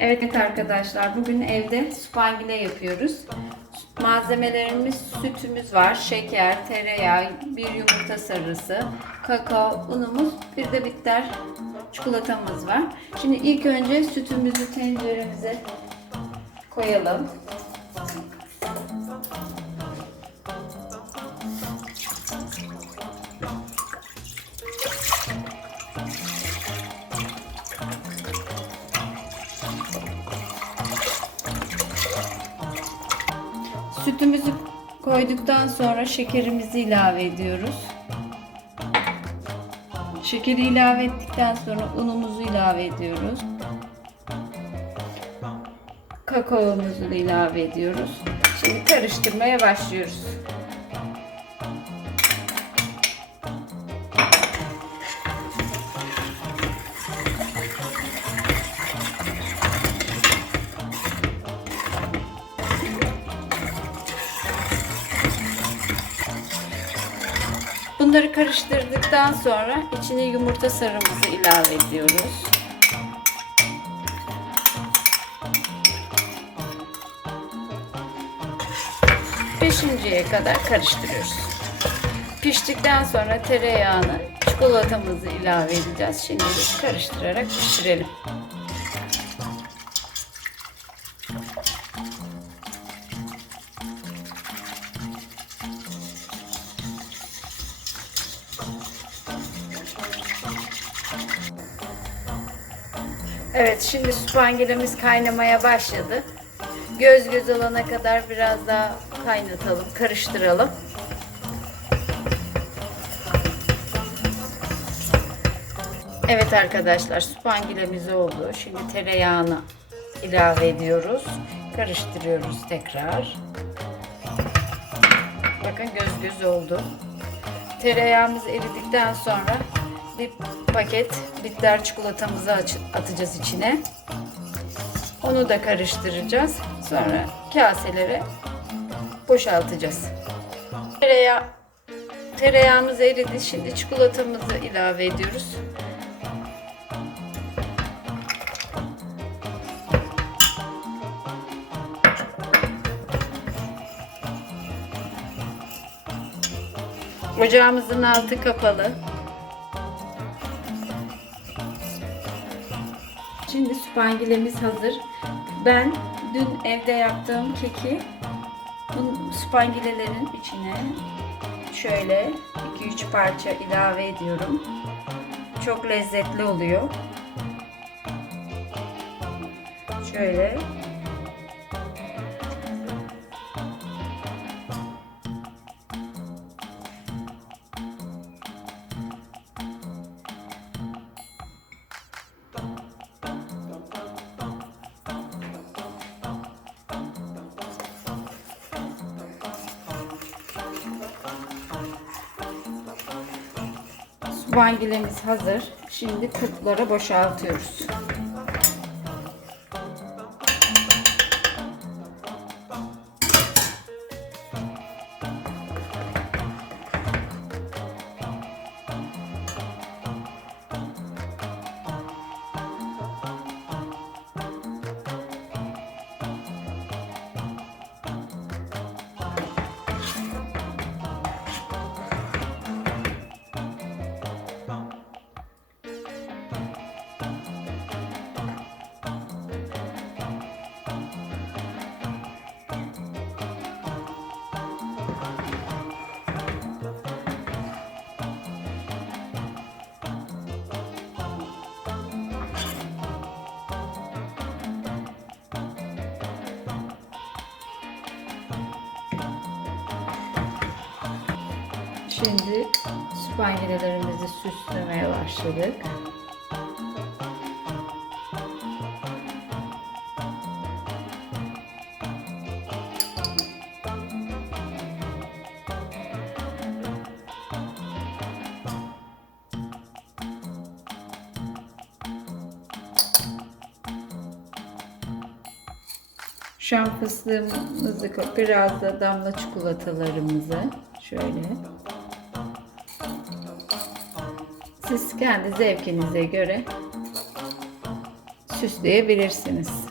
Evet arkadaşlar bugün evde spangile yapıyoruz. Malzemelerimiz sütümüz var, şeker, tereyağı, bir yumurta sarısı, kakao, unumuz, bir de bitter çikolatamız var. Şimdi ilk önce sütümüzü tenceremize koyalım. Sütümüzü koyduktan sonra şekerimizi ilave ediyoruz. Şekeri ilave ettikten sonra unumuzu ilave ediyoruz. Kakaomuzu da ilave ediyoruz. Şimdi karıştırmaya başlıyoruz. Bunları karıştırdıktan sonra içine yumurta sarımızı ilave ediyoruz. Pişinceye kadar karıştırıyoruz. Piştikten sonra tereyağını, çikolatamızı ilave edeceğiz. Şimdi karıştırarak pişirelim. Evet şimdi spangilemiz kaynamaya başladı. Göz göz olana kadar biraz daha kaynatalım, karıştıralım. Evet arkadaşlar spangilemiz oldu. Şimdi tereyağını ilave ediyoruz. Karıştırıyoruz tekrar. Bakın göz göz oldu. Tereyağımız eridikten sonra bir paket bitter çikolatamızı atacağız içine. Onu da karıştıracağız. Sonra kaselere boşaltacağız. Tereyağı tereyağımız eridi. Şimdi çikolatamızı ilave ediyoruz. Ocağımızın altı kapalı. Şimdi spangilemiz hazır. Ben dün evde yaptığım keki bu spangilelerin içine şöyle 2-3 parça ilave ediyorum. Çok lezzetli oluyor. Şöyle Spangilemiz hazır. Şimdi kuplara boşaltıyoruz. Şimdi spangilelerimizi süslemeye başladık. Şam fıstığımızı koy- biraz da damla çikolatalarımızı şöyle. Siz kendi zevkinize göre süsleyebilirsiniz.